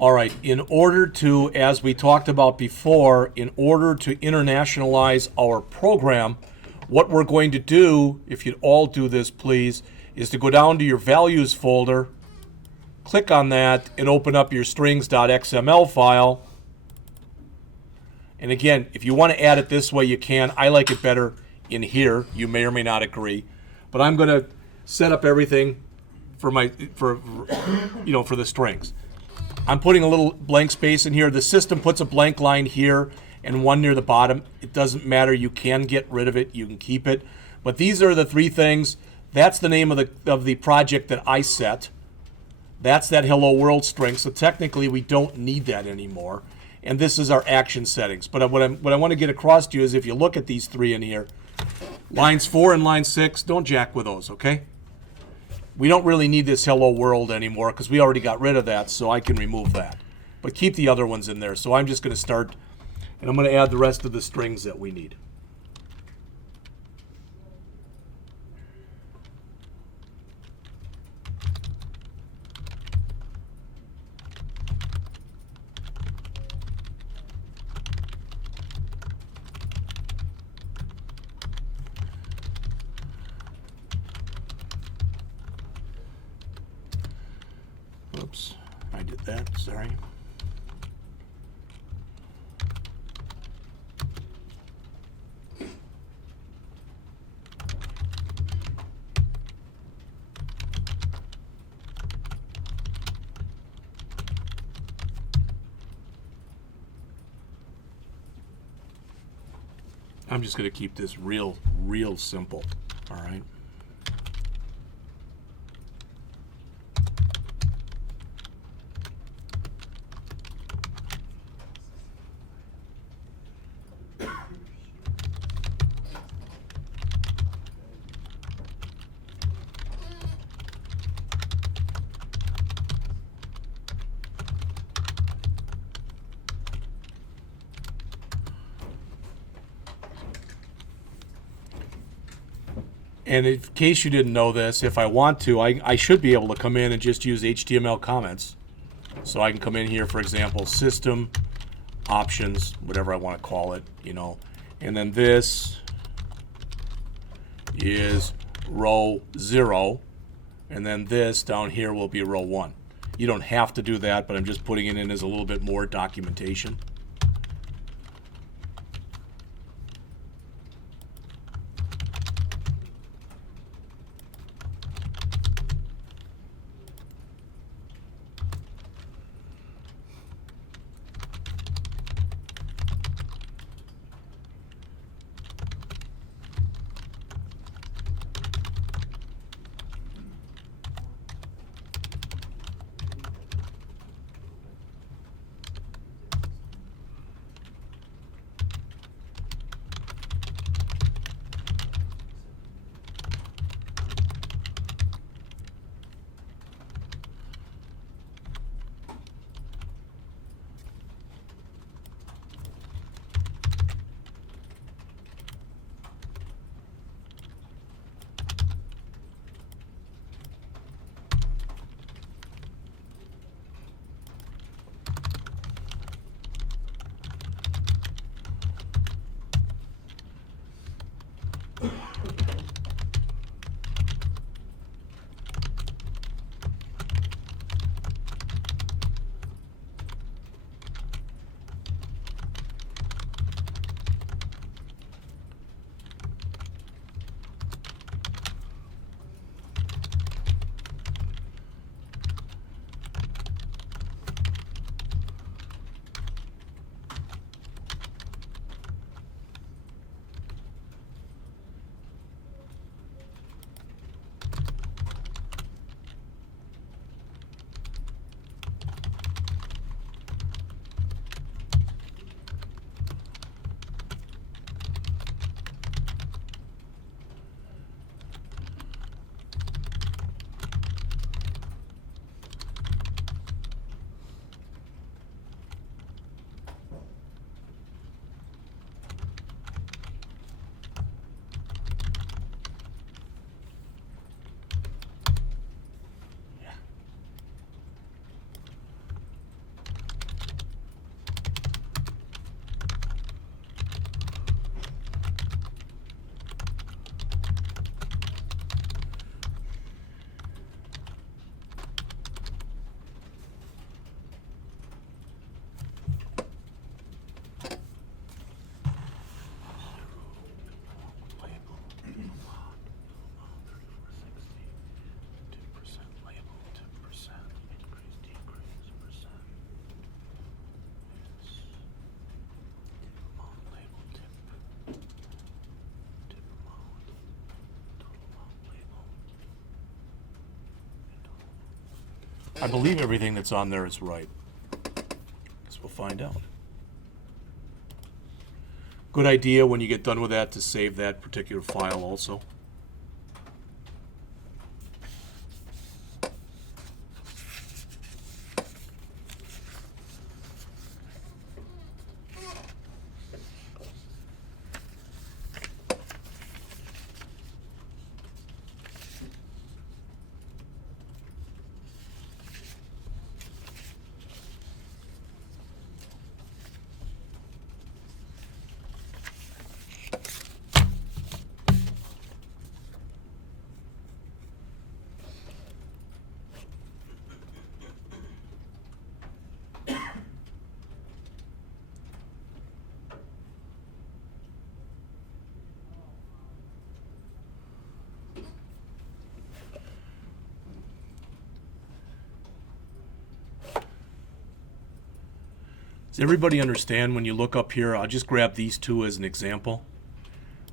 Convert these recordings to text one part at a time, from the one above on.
All right, in order to, as we talked about before, in order to internationalize our program, what we're going to do, if you'd all do this please, is to go down to your values folder, click on that, and open up your strings.xml file. And again, if you want to add it this way, you can. I like it better in here. You may or may not agree. But I'm going to set up everything for the strings. I'm putting a little blank space in here. The system puts a blank line here and one near the bottom. It doesn't matter. You can get rid of it. You can keep it. But these are the three things. That's the name of the project that I set. That's that hello world string. So technically we don't need that anymore. And this is our action settings. But what I want to get across to you is if you look at these three in here, lines 4 and line 6, don't jack with those, okay? We don't really need this hello world anymore because we already got rid of that, so I can remove that. But keep the other ones in there. So I'm just going to start, and I'm going to add the rest of the strings that we need. Oops, I did that, sorry. I'm just going to keep this real simple, all right? And in case you didn't know this, if I want to, I should be able to come in and just use HTML comments. So I can come in here, for example, system, options, whatever I want to call it, and then this is row 0, and then this down here will be row 1. You don't have to do that, but I'm just putting it in as a little bit more documentation. I believe everything that's on there is right. Guess we'll find out. Good idea when you get done with that to save that particular file also. Does everybody understand when you look up here, I'll just grab these two as an example,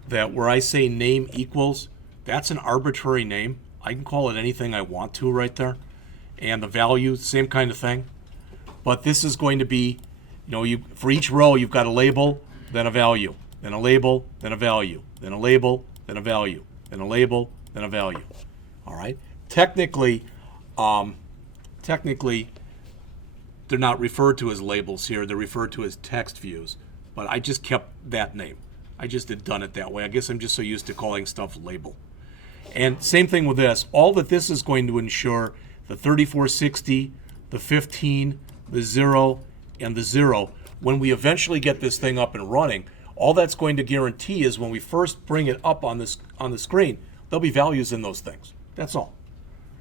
that where I say name equals, that's an arbitrary name. I can call it anything I want to right there. And the value, same kind of thing. But this is going to be, for each row you've got a label, then a value, then a label, then a value, then a label, then a value, then a label, then a value. All right? Technically, they're not referred to as labels here. They're referred to as text views. But I just kept that name. I just had done it that way. I guess I'm just so used to calling stuff label. And same thing with this. All that this is going to ensure, the 3460, the 15, the 0, and the 0, when we eventually get this thing up and running, all that's going to guarantee is when we first bring it up on the screen, there'll be values in those things. That's all.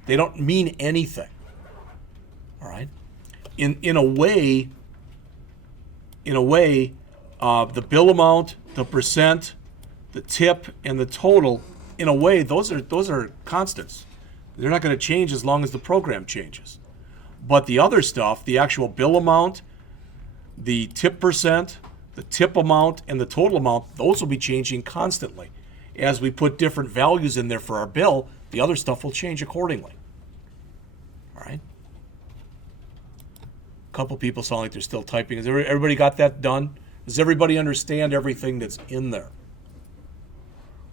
They don't mean anything. All right? In a way, the bill amount, the percent, the tip, and the total, in a way, those are constants. They're not going to change as long as the program changes. But the other stuff, the actual bill amount, the tip percent, the tip amount, and the total amount, those will be changing constantly. As we put different values in there for our bill, the other stuff will change accordingly. All right? A couple people sound like they're still typing. Has everybody got that done? Does everybody understand everything that's in there?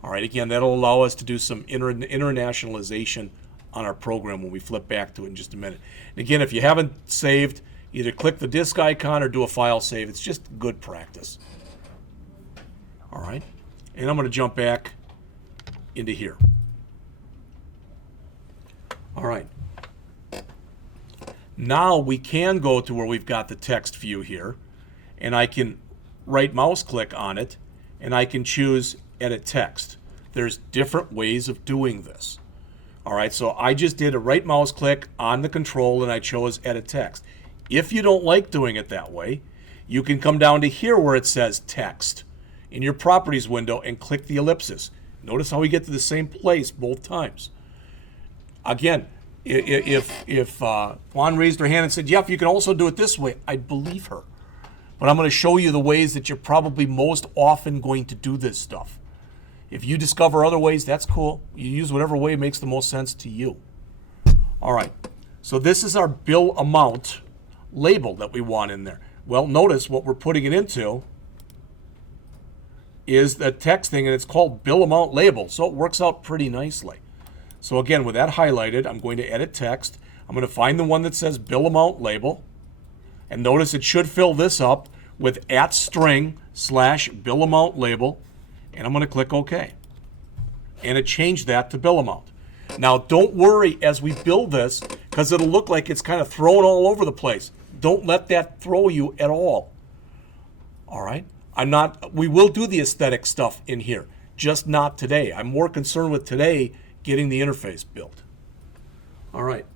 All right, again, that'll allow us to do some internationalization on our program when we flip back to it in just a minute. And again, if you haven't saved, either click the disk icon or do a file save. It's just good practice. All right, and I'm going to jump back into here. All right. Now we can go to where we've got the text view here, and I can right mouse click on it, and I can choose edit text. There's different ways of doing this. All right, so I just did a right mouse click on the control and I chose edit text. If you don't like doing it that way, you can come down to here where it says text in your properties window and click the ellipsis. Notice how we get to the same place both times. Again, if Juan raised her hand and said, Jeff, you can also do it this way, I'd believe her. But I'm going to show you the ways that you're probably most often going to do this stuff. If you discover other ways, that's cool. You use whatever way makes the most sense to you. All right, so this is our bill amount label that we want in there. Well, notice what we're putting it into is the text thing, and it's called bill amount label, so it works out pretty nicely. So again, with that highlighted, I'm going to edit text. I'm going to find the one that says bill amount label, and notice it should fill this up with @string/bill amount label, and I'm going to click OK. And it changed that to bill amount. Now, don't worry as we build this, because it'll look like it's kind of thrown all over the place. Don't let that throw you at all. All right? We will do the aesthetic stuff in here, just not today. I'm more concerned with today getting the interface built. All right,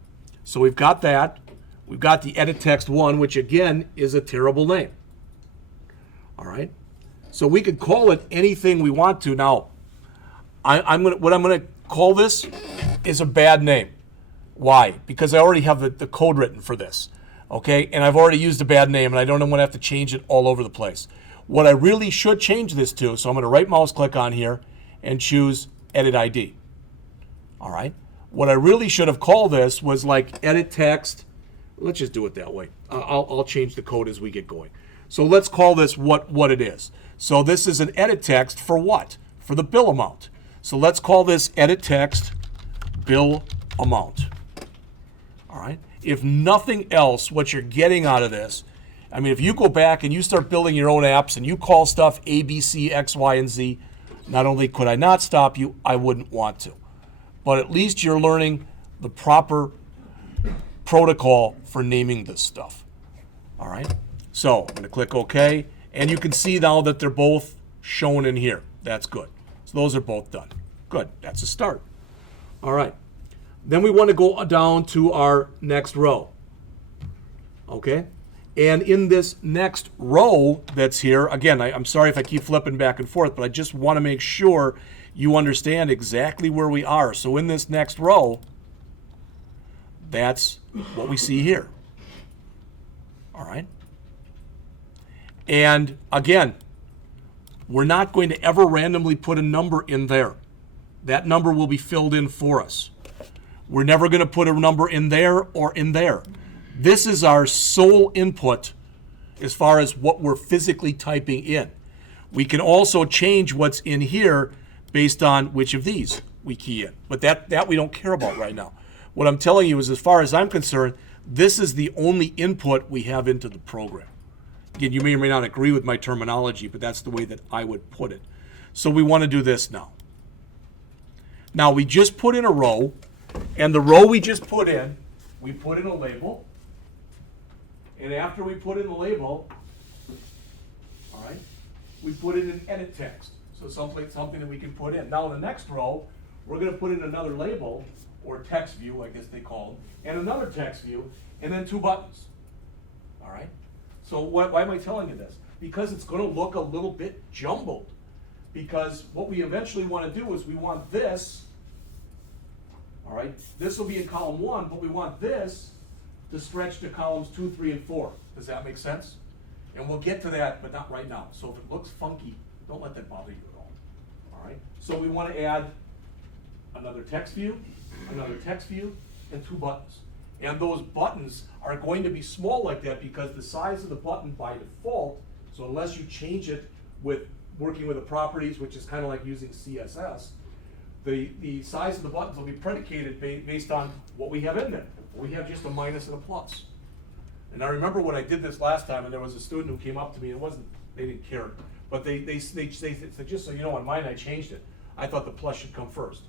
so we've got that. We've got the edit text one, which again is a terrible name. All right, so we could call it anything we want to. Now, what I'm gonna call this is a bad name. Why? Because I already have the code written for this. Okay, and I've already used a bad name, and I don't want to have to change it all over the place. What I really should change this to, so I'm going to right mouse click on here and choose Edit ID. All right. What I really should have called this was like Edit Text Let's just do it that way. I'll change the code as we get going. So let's call this what it is. So this is an edit text for what? For the bill amount. So let's call this edit text bill amount. All right. If nothing else, what you're getting out of this, I mean, if you go back and you start building your own apps and you call stuff A, B, C, X, Y, and Z, not only could I not stop you, I wouldn't want to. But at least you're learning the proper protocol for naming this stuff. All right. So I'm going to click OK. And you can see now that they're both shown in here. That's good. So those are both done. Good. That's a start. All right. Then we want to go down to our next row. Okay. And in this next row that's here, again, I'm sorry if I keep flipping back and forth, but I just want to make sure you understand exactly where we are. So in this next row, that's what we see here. All right. And again, we're not going to ever randomly put a number in there. That number will be filled in for us. We're never going to put a number in there or in there. This is our sole input as far as what we're physically typing in. We can also change what's in here based on which of these we key in. But that we don't care about right now. What I'm telling you is, as far as I'm concerned, this is the only input we have into the program. Again, you may or may not agree with my terminology, but that's the way that I would put it. So we want to do this now. Now we just put in a row, and the row we just put in, we put in a label. And after we put in the label, all right, we put in an edit text. So something that we can put in. Now in the next row, we're going to put in another label, or text view, I guess they call them, and another text view, and then two buttons. All right? So why am I telling you this? Because it's going to look a little bit jumbled. Because what we eventually want to do is we want this, all right, this will be in column 1, but we want this to stretch to columns 2, 3, and 4. Does that make sense? And we'll get to that, but not right now. So if it looks funky, don't let that bother you at all. All right? So we want to add another text view, and two buttons. And those buttons are going to be small like that because the size of the button by default, so unless you change it with working with the properties, which is kind of like using CSS, the size of the buttons will be predicated based on what we have in there. We have just a minus and a plus. And I remember when I did this last time, and there was a student who came up to me, and they didn't care, but they said, just so you know, on mine I changed it. I thought the plus should come first.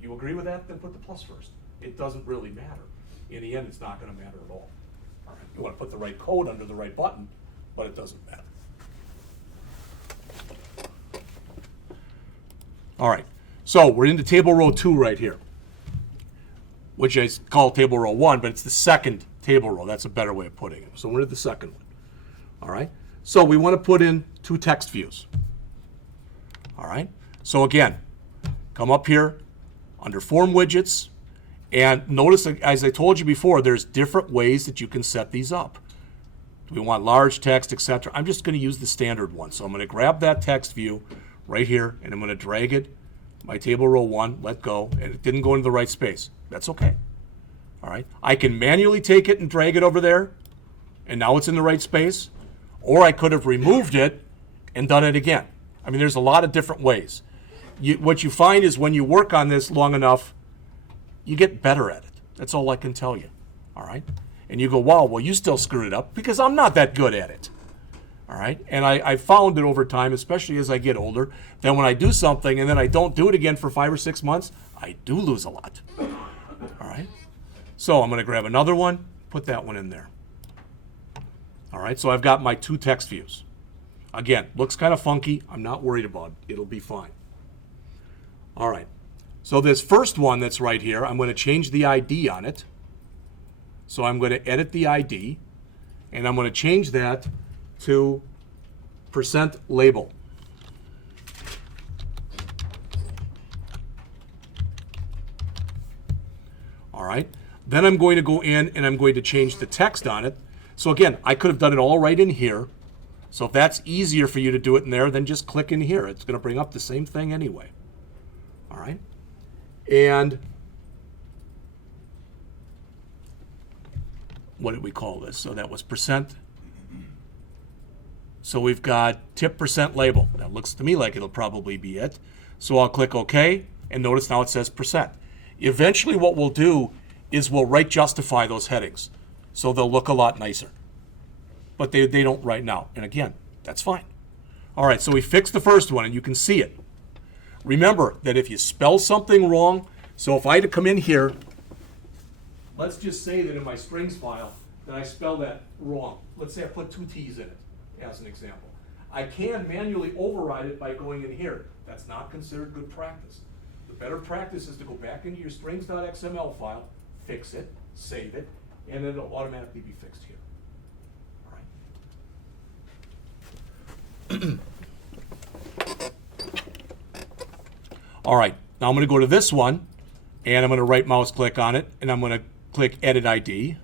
You agree with that? Then put the plus first. It doesn't really matter. In the end, it's not going to matter at all. All right. You want to put the right code under the right button, but it doesn't matter. All right. So we're into table row 2 right here, which I call table row 1, but it's the second table row. That's a better way of putting it. So we're at the second one. All right. So we want to put in two text views. All right. So again, come up here under form widgets, and notice, as I told you before, there's different ways that you can set these up. Do we want large text, etc.? I'm just going to use the standard one. So I'm going to grab that text view right here, and I'm going to drag it, my table row 1, let go, and it didn't go into the right space. That's okay. All right. I can manually take it and drag it over there, and now it's in the right space. Or I could have removed it and done it again. I mean, there's a lot of different ways. What you find is when you work on this long enough, you get better at it. That's all I can tell you. All right? And you go, wow, well, you still screwed it up because I'm not that good at it. All right? And I found that over time, especially as I get older, that when I do something and then I don't do it again for 5 or 6 months, I do lose a lot. All right? So I'm going to grab another one, put that one in there. All right? So I've got my two text views. Again, looks kind of funky. I'm not worried about it. It'll be fine. All right. So this first one that's right here, I'm going to change the ID on it. So I'm going to edit the ID, and I'm going to change that to %label. All right. Then I'm going to go in and I'm going to change the text on it. So again, I could have done it all right in here. So if that's easier for you to do it in there, then just click in here. It's going to bring up the same thing anyway. All right. And what did we call this? So that was percent. So we've got tip percent label. That looks to me like it'll probably be it. So I'll click OK, and notice now it says percent. Eventually what we'll do is we'll right justify those headings, so they'll look a lot nicer. But they don't right now. And again, that's fine. All right, so we fixed the first one, and you can see it. Remember that if you spell something wrong, so if I had to come in here, let's just say that in my strings file that I spell that wrong. Let's say I put 2 T's in it, as an example. I can manually override it by going in here. That's not considered good practice. The better practice is to go back into your strings.xml file, fix it, save it, and it'll automatically be fixed here. All right. All right, now I'm going to go to this one, and I'm going to right mouse click on it, and I'm going to click Edit ID,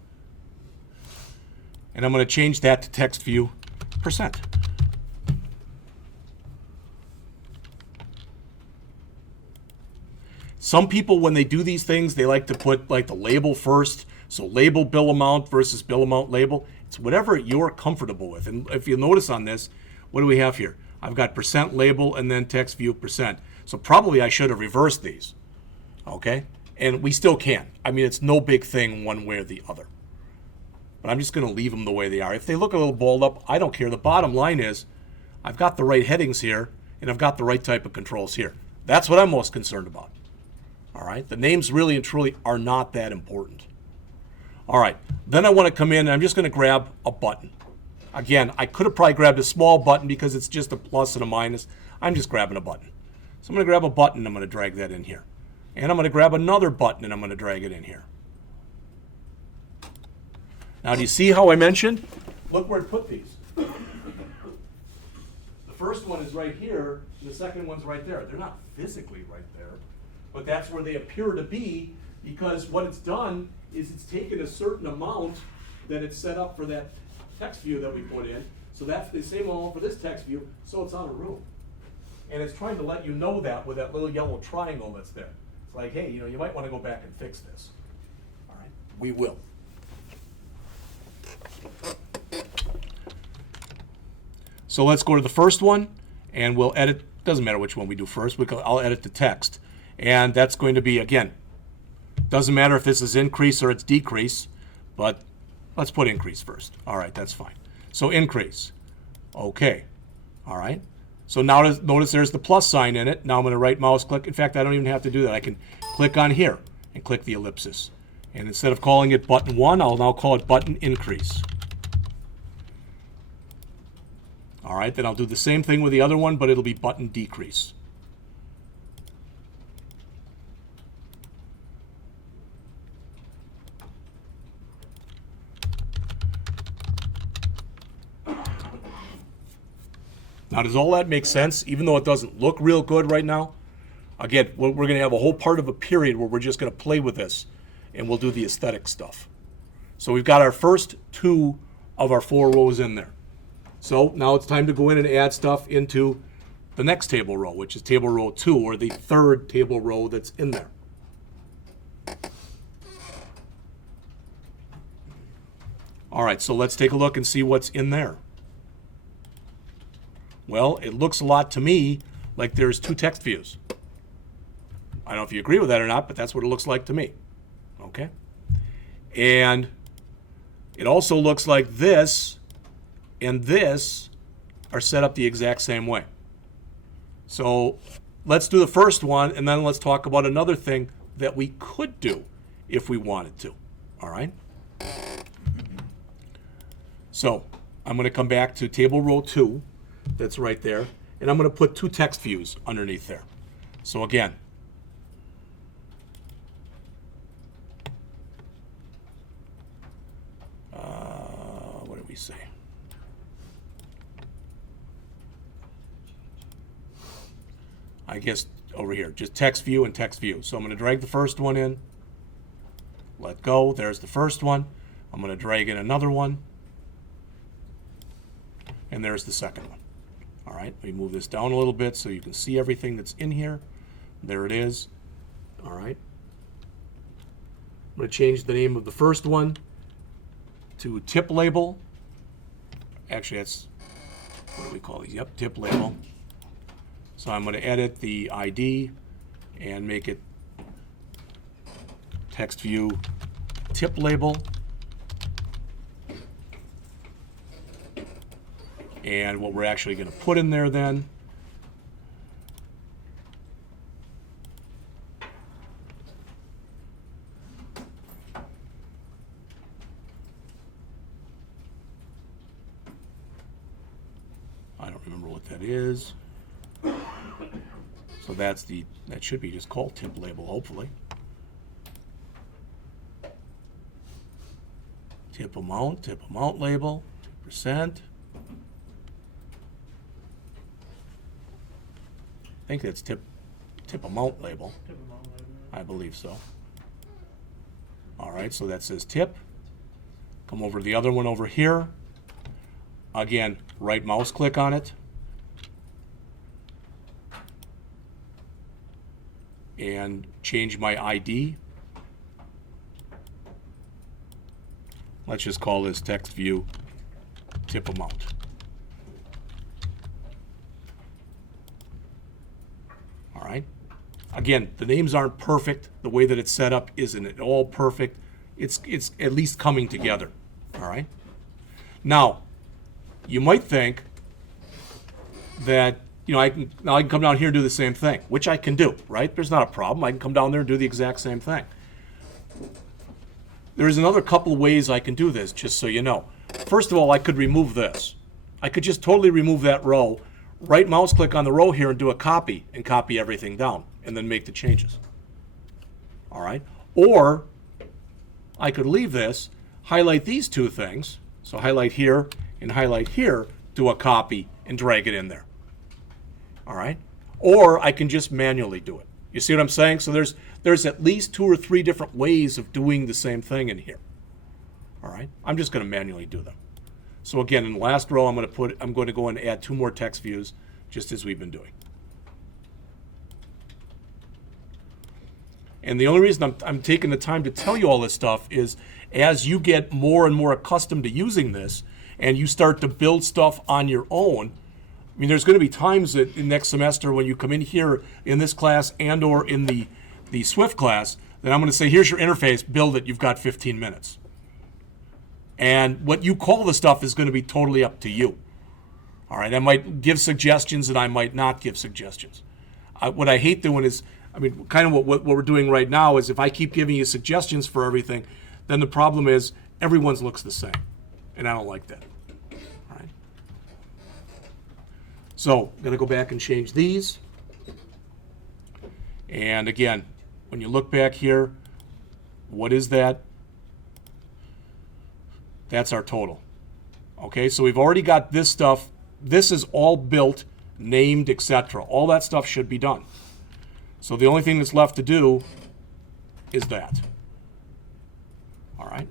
and I'm going to change that to text view percent. Some people, when they do these things, they like to put like the label first. So label bill amount versus bill amount label. It's whatever you're comfortable with. And if you notice on this, what do we have here? I've got percent label and then text view percent. So probably I should have reversed these. Okay? And we still can. I mean, it's no big thing one way or the other. But I'm just going to leave them the way they are. If they look a little balled up, I don't care. The bottom line is I've got the right headings here, and I've got the right type of controls here. That's what I'm most concerned about. All right? The names really and truly are not that important. All right. Then I want to come in, and I'm just going to grab a button. Again, I could have probably grabbed a small button because it's just a plus and a minus. I'm just grabbing a button. So I'm going to grab a button, and I'm going to drag that in here. And I'm going to grab another button, and I'm going to drag it in here. Now, do you see how I mentioned? Look where I put these. The first one is right here, and the second one's right there. They're not physically right there, but that's where they appear to be, because what it's done is it's taken a certain amount that it's set up for that text view that we put in. So that's the same amount for this text view, so it's out of room. And it's trying to let you know that with that little yellow triangle that's there. It's like, hey, you might want to go back and fix this. All right, we will. So let's go to the first one, and we'll edit. Doesn't matter which one we do first. I'll edit the text. And that's going to be, again, doesn't matter if this is increase or it's decrease, but let's put increase first. All right, that's fine. So increase. Okay. All right. So now notice there's the plus sign in it. Now I'm going to right mouse click. In fact, I don't even have to do that. I can click on here and click the ellipsis. And instead of calling it button 1, I'll now call it button increase. All right, then I'll do the same thing with the other one, but it'll be button decrease. Now, does all that make sense, even though it doesn't look real good right now? Again, we're going to have a whole part of a period where we're just going to play with this, and we'll do the aesthetic stuff. So we've got our first 2 of our 4 rows in there. So now it's time to go in and add stuff into the next table row, which is table row 2, or the third table row that's in there. All right, so let's take a look and see what's in there. Well, it looks a lot to me like there's 2 text views. I don't know if you agree with that or not, but that's what it looks like to me. Okay? And it also looks like this and this are set up the exact same way. So let's do the first one, and then let's talk about another thing that we could do if we wanted to. All right? So I'm going to come back to table row 2. That's right there. And I'm going to put 2 text views underneath there. So again, what did we say? I guess over here, just text view and text view. So I'm going to drag the first one in. Let go. There's the first one. I'm going to drag in another one. And there's the second one. All right, let me move this down a little bit so you can see everything that's in here. There it is. All right. I'm going to change the name of the first one to tip label. Actually, that's, what do we call these? Yep, tip label. So I'm going to edit the ID and make it text view tip label. And what we're actually going to put in there then I don't remember what that is. So that should be just called tip label, hopefully. Tip amount label, 2%. I think that's tip amount label. I believe so. All right, so that says tip. Come over to the other one over here. Again, right mouse click on it. And change my ID. Let's just call this text view tip amount. All right. Again, the names aren't perfect. The way that it's set up isn't at all perfect. It's at least coming together. All right. Now, you might think that I can come down here and do the same thing, which I can do, right? There's not a problem. I can come down there and do the exact same thing. There's another couple of ways I can do this, just so you know. First of all, I could remove this. I could just totally remove that row, right mouse click on the row here and do a copy and copy everything down and then make the changes. All right? Or I could leave this, highlight these two things, so highlight here and highlight here, do a copy and drag it in there. All right? Or I can just manually do it. You see what I'm saying? So there's at least 2 or 3 different ways of doing the same thing in here. All right? I'm just going to manually do them. So again, in the last row, I'm going to go and add 2 more text views, just as we've been doing. And the only reason I'm taking the time to tell you all this stuff is as you get more and more accustomed to using this and you start to build stuff on your own, I mean, there's going to be times that in next semester when you come in here in this class and or in the Swift class that I'm going to say, here's your interface, build it, you've got 15 minutes. And what you call the stuff is going to be totally up to you. All right, I might give suggestions and I might not give suggestions. What I hate doing is, I mean, kind of what we're doing right now is if I keep giving you suggestions for everything, then the problem is everyone's looks the same. And I don't like that. All right. So I'm going to go back and change these. And again, when you look back here, what is that? That's our total. Okay, so we've already got this stuff. This is all built, named, etc. All that stuff should be done. So the only thing that's left to do is that. All right.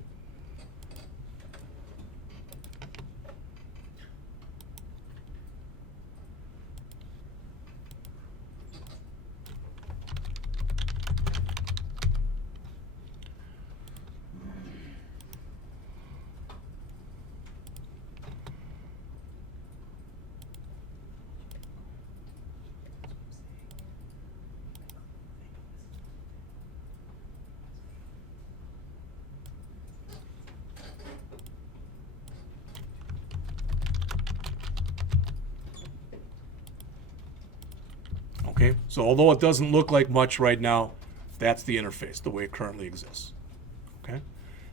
Okay, so although it doesn't look like much right now, that's the interface, the way it currently exists. Okay,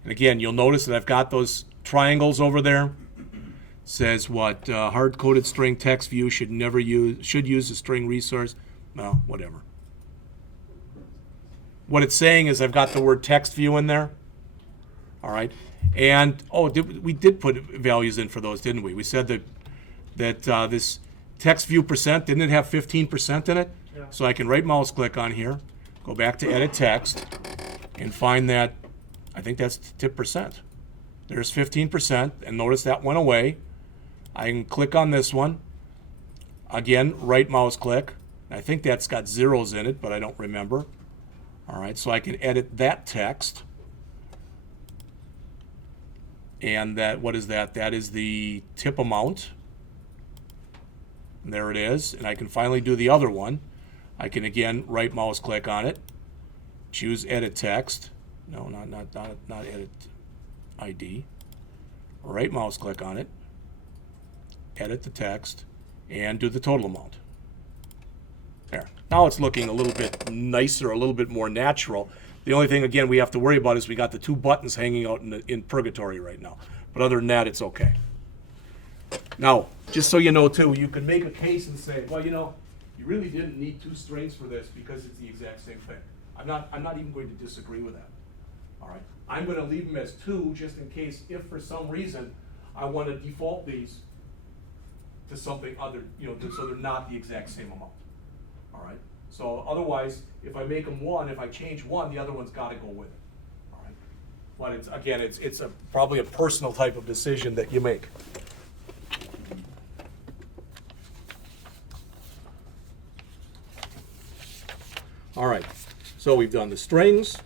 and again, you'll notice that I've got those triangles over there. It says what hard-coded string text view should use a string resource. No, whatever. What it's saying is I've got the word text view in there. All right, and we did put values in for those, didn't we? We said that this text view percent, didn't it have 15% in it? Yeah. So I can right mouse click on here, go back to edit text, and find that, I think that's tip percent. There's 15%, and notice that went away. I can click on this one. Again, right mouse click. I think that's got zeros in it, but I don't remember. All right, so I can edit that text. And that, what is that? That is the tip amount. And there it is. And I can finally do the other one. I can again right mouse click on it, choose edit text. No, not edit ID. Right mouse click on it, edit the text, and do the total amount. There. Now it's looking a little bit nicer, a little bit more natural. The only thing, again, we have to worry about is we got the two buttons hanging out in purgatory right now. But other than that, it's okay. Now, just so you know, too, you can make a case and say, well, you know, you really didn't need two strings for this because it's the exact same thing. I'm not even going to disagree with that. All right. I'm going to leave them as two just in case if for some reason I want to default these to something other, you know, so they're not the exact same amount. All right. So otherwise, if I make them one, if I change one, the other one's got to go with it. All right. But it's, again, it's probably a personal type of decision that you make. All right. So we've done the strings.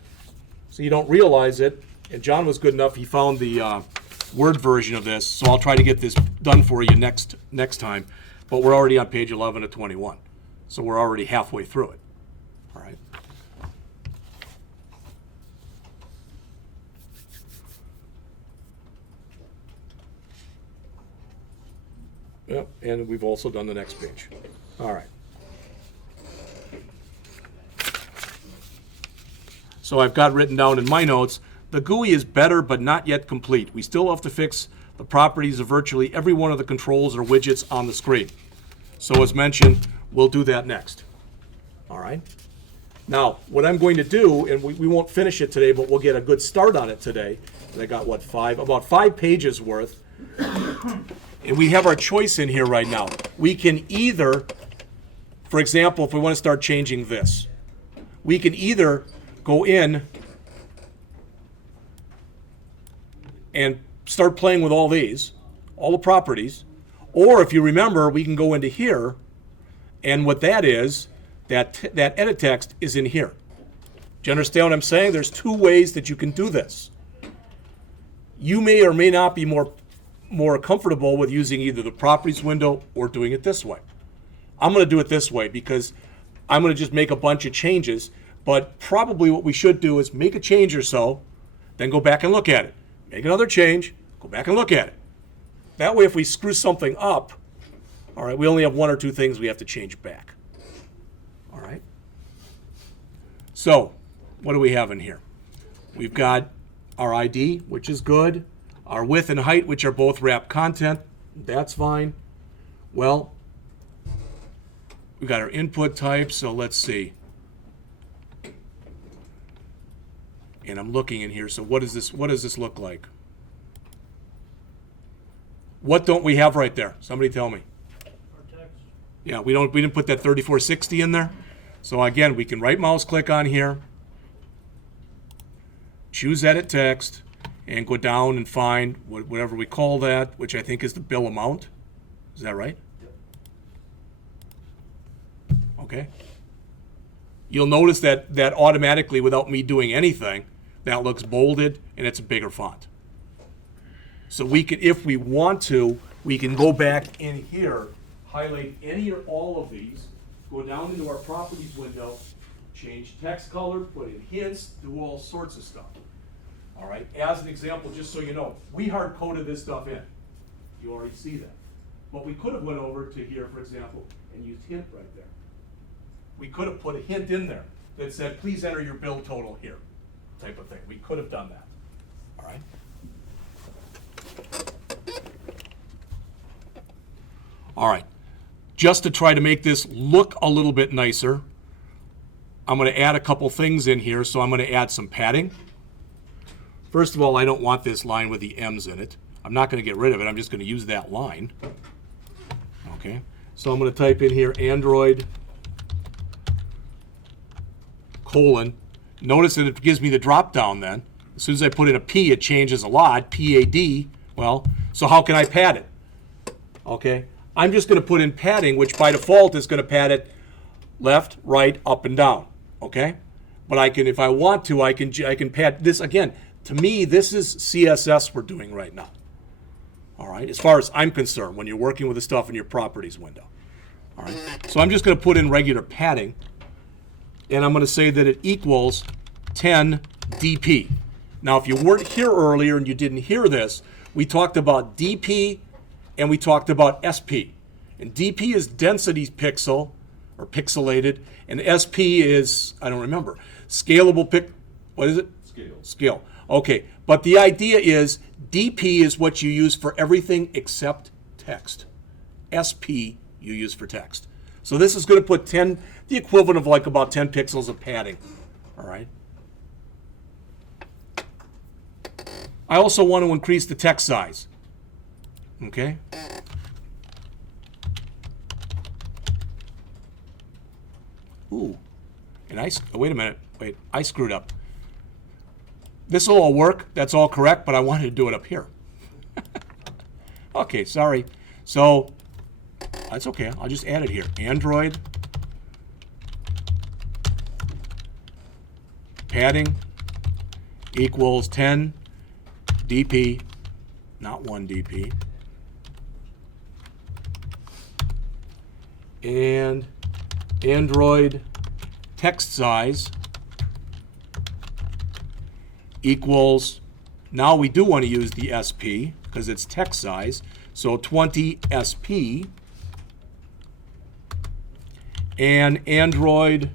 So you don't realize it. And John was good enough. He found the Word version of this. So I'll try to get this done for you next time. But we're already on page 11 of 21. So we're already halfway through it. All right. Yep, and we've also done the next page. All right. So I've got written down in my notes, the GUI is better but not yet complete. We still have to fix the properties of virtually every one of the controls or widgets on the screen. So as mentioned, we'll do that next. All right. Now, what I'm going to do, and we won't finish it today, but we'll get a good start on it today. And I got, what, about 5 pages worth. And we have our choice in here right now. We can either, for example, if we want to start changing this, we can either go in and start playing with all these, all the properties, or if you remember, we can go into here, and what that is, that edit text is in here. Do you understand what I'm saying? There's 2 ways that you can do this. You may or may not be more comfortable with using either the properties window or doing it this way. I'm going to do it this way because I'm going to just make a bunch of changes, but probably what we should do is make a change or so, then go back and look at it. Make another change, go back and look at it. That way, if we screw something up, all right, we only have 1 or 2 things we have to change back. All right. So, what do we have in here? We've got our ID, which is good. Our width and height, which are both wrap content. That's fine. Well, we've got our input type, so let's see. And I'm looking in here, so what does this look like? What don't we have right there? Somebody tell me. Our text. Yeah, we didn't put that 3460 in there. So again, we can right mouse click on here, choose edit text, and go down and find whatever we call that, which I think is the bill amount. Is that right? Yep. Okay. You'll notice that automatically, without me doing anything, that looks bolded and it's a bigger font. So we can, if we want to, we can go back in here, highlight any or all of these, go down into our properties window, change text color, put in hints, do all sorts of stuff. All right, as an example, just so you know, we hard coded this stuff in. You already see that. But we could have went over to here, for example, and used hint right there. We could have put a hint in there that said, please enter your bill total here, type of thing. We could have done that. All right. All right. Just to try to make this look a little bit nicer, I'm going to add a couple things in here. So I'm going to add some padding. First of all, I don't want this line with the M's in it. I'm not going to get rid of it. I'm just going to use that line. Okay. So I'm going to type in here Android : Notice that it gives me the drop down then. As soon as I put in a P, it changes a lot. PAD. Well, so how can I pad it? Okay. I'm just going to put in padding, which by default is going to pad it left, right, up, and down. Okay. But I can, if I want to, I can pad this again. To me, this is CSS we're doing right now. All right, as far as I'm concerned, when you're working with the stuff in your properties window. All right, so I'm just going to put in regular padding, and I'm going to say that it equals 10 dp. Now, if you weren't here earlier and you didn't hear this, we talked about dp and we talked about SP. And dp is density pixel, or pixelated, and SP is, I don't remember, scalable what is it? Scale. Okay, but the idea is dp is what you use for everything except text. SP you use for text. So this is going to put 10, the equivalent of like about 10 pixels of padding. All right. I also want to increase the text size. Okay. Ooh. And wait a minute. Wait, I screwed up. This will all work. That's all correct, but I wanted to do it up here. Okay, sorry. So that's okay. I'll just add it here. Android padding equals 10 dp, not 1 dp. And Android text size equals, now we do want to use the SP because it's text size, so 20 SP. And Android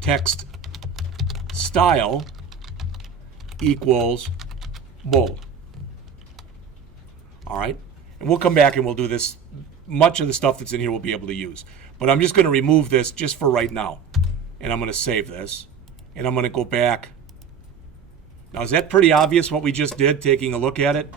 text style equals bold. All right, and we'll come back and we'll do this. Much of the stuff that's in here we'll be able to use, but I'm just going to remove this just for right now, and I'm going to save this, and I'm going to go back. Now, is that pretty obvious what we just did, taking a look at it?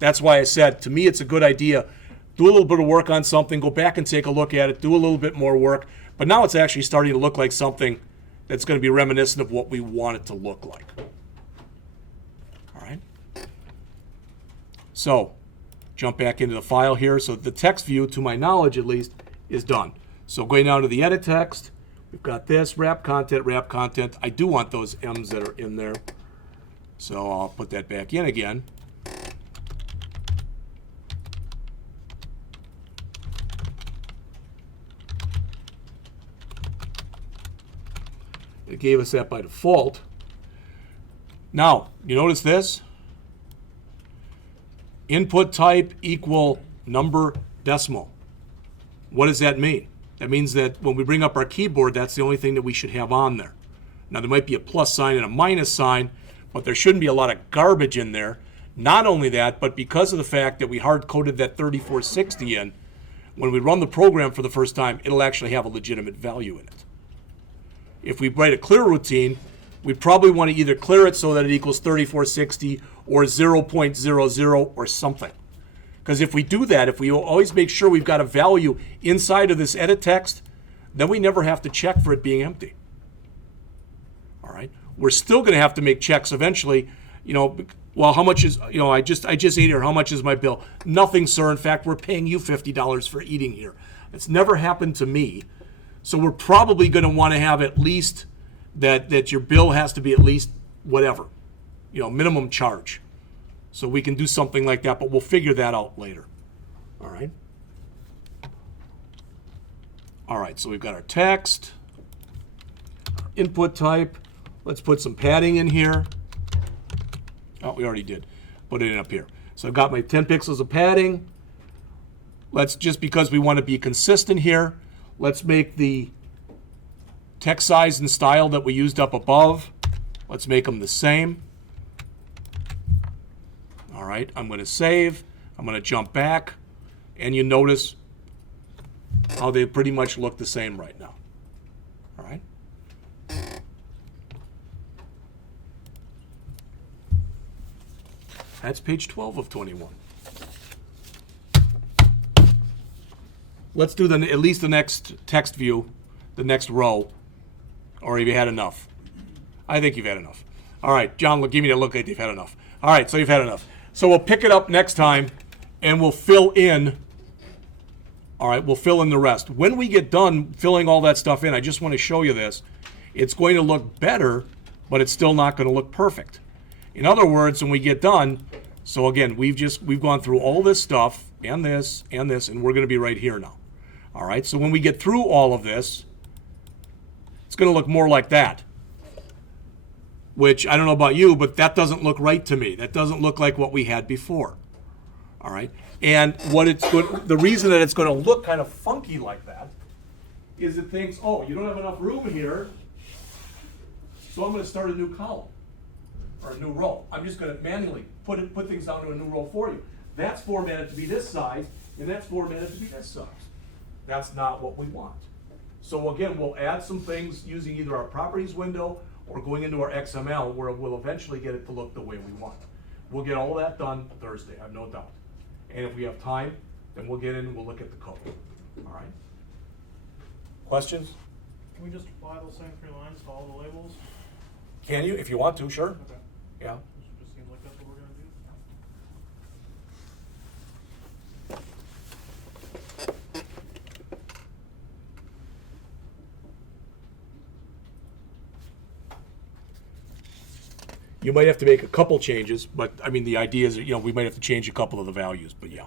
That's why I said, to me, it's a good idea. Do a little bit of work on something, go back and take a look at it, do a little bit more work, but now it's actually starting to look like something that's going to be reminiscent of what we want it to look like. All right? So, jump back into the file here. So the text view, to my knowledge at least, is done. So going down to the edit text, we've got this, wrap content. I do want those M's that are in there. So I'll put that back in again. It gave us that by default. Now, you notice this? Input type equal number decimal. What does that mean? That means that when we bring up our keyboard, that's the only thing that we should have on there. Now, there might be a plus sign and a minus sign, but there shouldn't be a lot of garbage in there. Not only that, but because of the fact that we hard-coded that 3460 in, when we run the program for the first time, it'll actually have a legitimate value in it. If we write a clear routine, we probably want to either clear it so that it equals 3460 or 0.00 or something. Because if we do that, if we always make sure we've got a value inside of this edit text, then we never have to check for it being empty. All right. We're still going to have to make checks eventually. Well, how much is, I just ate here. How much is my bill? Nothing, sir. In fact, we're paying you $50 for eating here. It's never happened to me. So we're probably going to want to have at least that your bill has to be at least whatever, minimum charge. So we can do something like that, but we'll figure that out later. All right. All right, so we've got our text, our input type. Let's put some padding in here. Oh, we already did. Put it in up here. So I've got my 10 pixels of padding. Let's, just because we want to be consistent here, let's make the text size and style that we used up above, let's make them the same. All right, I'm going to save. I'm going to jump back, and you notice how they pretty much look the same right now. All right. That's page 12 of 21. Let's do at least the next text view, the next row, or have you had enough? I think you've had enough. All right, John, give me a look like you've had enough. All right, so you've had enough. So we'll pick it up next time, and we'll fill in. All right, we'll fill in the rest. When we get done filling all that stuff in, I just want to show you this. It's going to look better, but it's still not going to look perfect. In other words, when we get done, so again, we've gone through all this stuff and this, and we're going to be right here now. All right, so when we get through all of this, it's going to look more like that. Which, I don't know about you, but that doesn't look right to me. That doesn't look like what we had before. All right, and the reason that it's going to look kind of funky like that is it thinks, oh, you don't have enough room here, so I'm going to start a new column or a new row. I'm just going to manually put things down to a new row for you. That's formatted to be this size, and that's formatted to be this size. That's not what we want. So again, we'll add some things using either our properties window or going into our XML where we'll eventually get it to look the way we want. We'll get all of that done Thursday, I have no doubt. And if we have time, then we'll get in and we'll look at the code. All right? Questions? Can we just apply those same 3 lines to all the labels? Can you? If you want to, sure. Okay. Yeah. It just seems like that's what we're going to do. You might have to make a couple changes, but I mean, the idea is, we might have to change a couple of the values, but yeah.